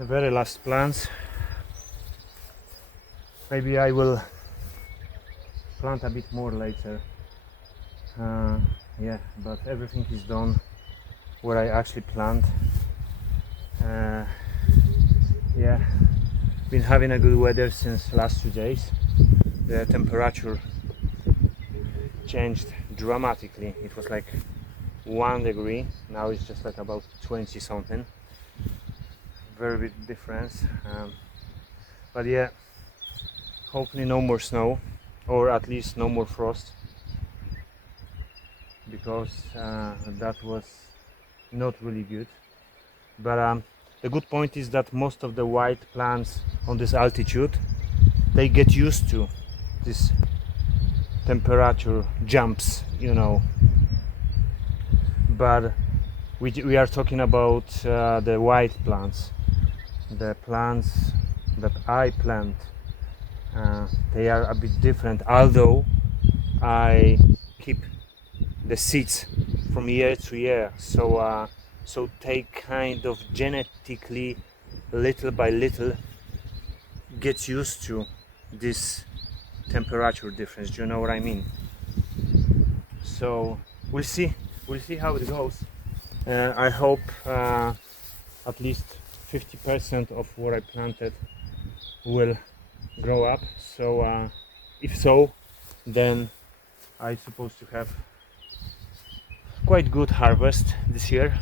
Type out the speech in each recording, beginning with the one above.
The very last plants. Maybe I will plant a bit more later. Yeah, but everything is done where I actually plant. Yeah, been having a good weather since last 2 days. The temperature changed dramatically. It was like 1 degree, now it's just like about 20 something. Very big difference. But yeah, hopefully no more snow, or at least no more frost, because that was not really good. But the good point is that most of the white plants on this altitude, they get used to this temperature jumps, you know. But we are talking about the white plants, the plants that I plant. They are a bit different, although I keep the seeds from year to year, so they kind of genetically, little by little, get used to this temperature difference. Do you know what I mean? So we'll see how it goes. I hope at least 50% of what I planted will grow up. So if so, then I suppose to have quite good harvest this year.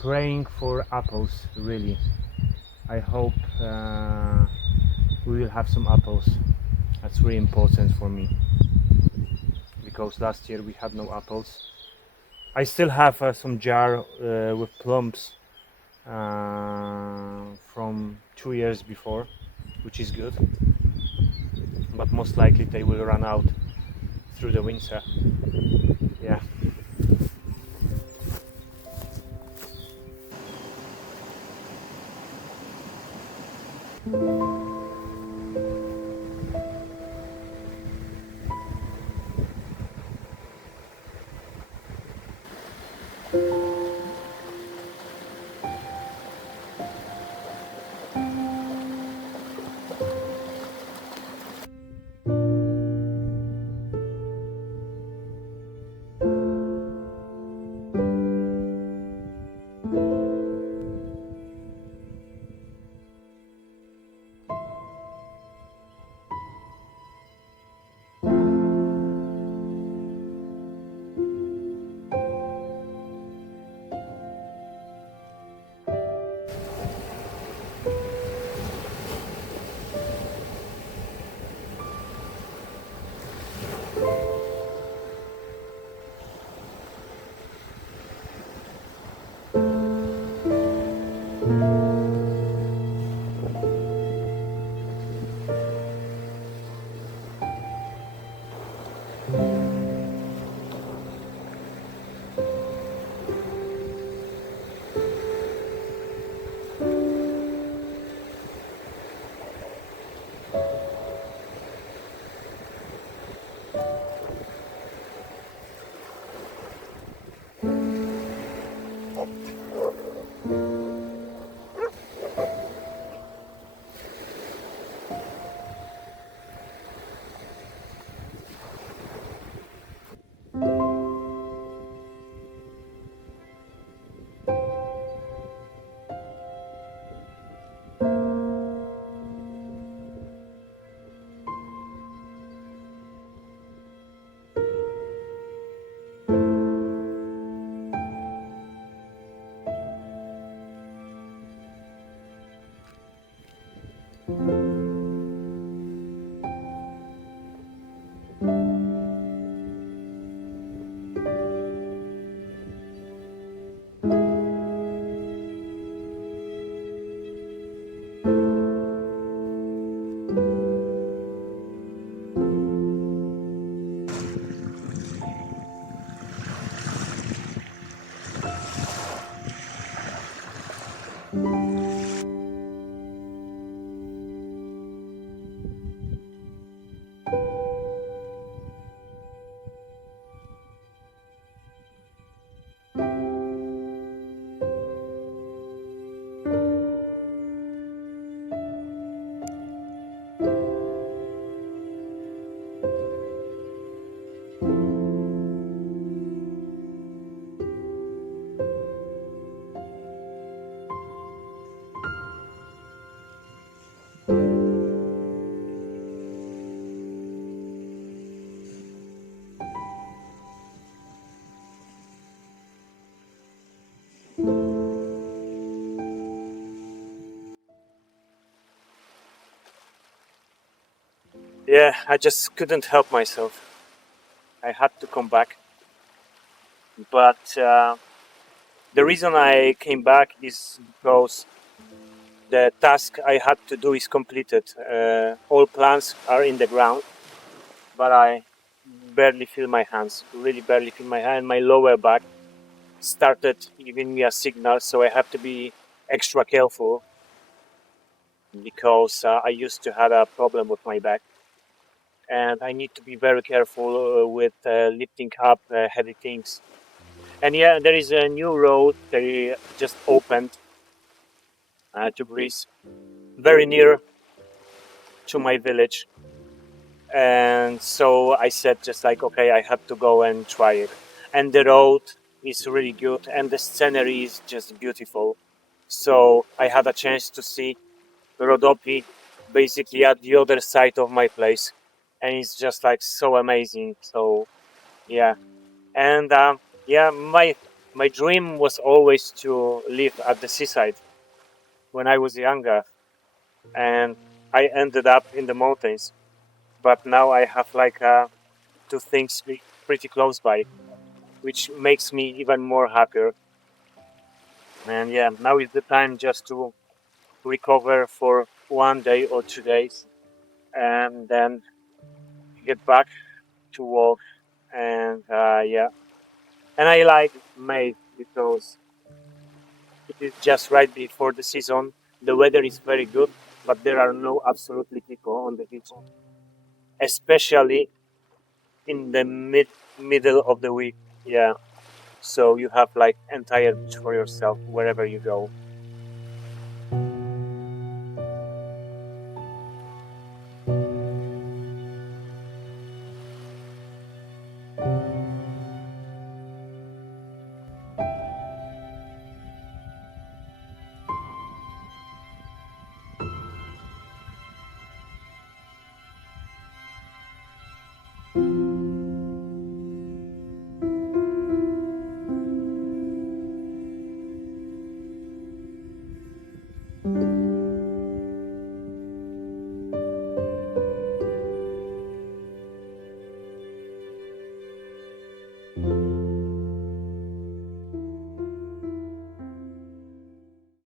Praying for apples, really. I hope we will have some apples. That's really important for me, because last year we had no apples. I still have some jar with plums from 2 years before, which is good, but most likely they will run out through the winter. Yeah. Yeah, I just couldn't help myself. I had to come back. But the reason I came back is because the task I had to do is completed. All plants are in the ground, but I barely feel my hands. Really barely feel my hand. My lower back started giving me a signal, so I have to be extra careful because I used to have a problem with my back, and I need to be very careful with lifting up heavy things. And yeah, there is a new road they just opened to Greece, very near to my village. And so I said, just like, okay, I have to go and try it. And the road is really good, and the scenery is just beautiful. So I had a chance to see Rhodope basically at the other side of my place, and it's just like so amazing. So yeah, and yeah, my dream was always to live at the seaside when I was younger, and I ended up in the mountains. But now I have like two things pretty close by, which makes me even more happier. And yeah, now is the time just to recover for 1 day or 2 days, and then get back to work. And yeah, and I like May because it is just right before the season. The weather is very good, but there are no absolutely people on the beach, especially in the middle of the week. Yeah, so you have like entire beach for yourself wherever you go.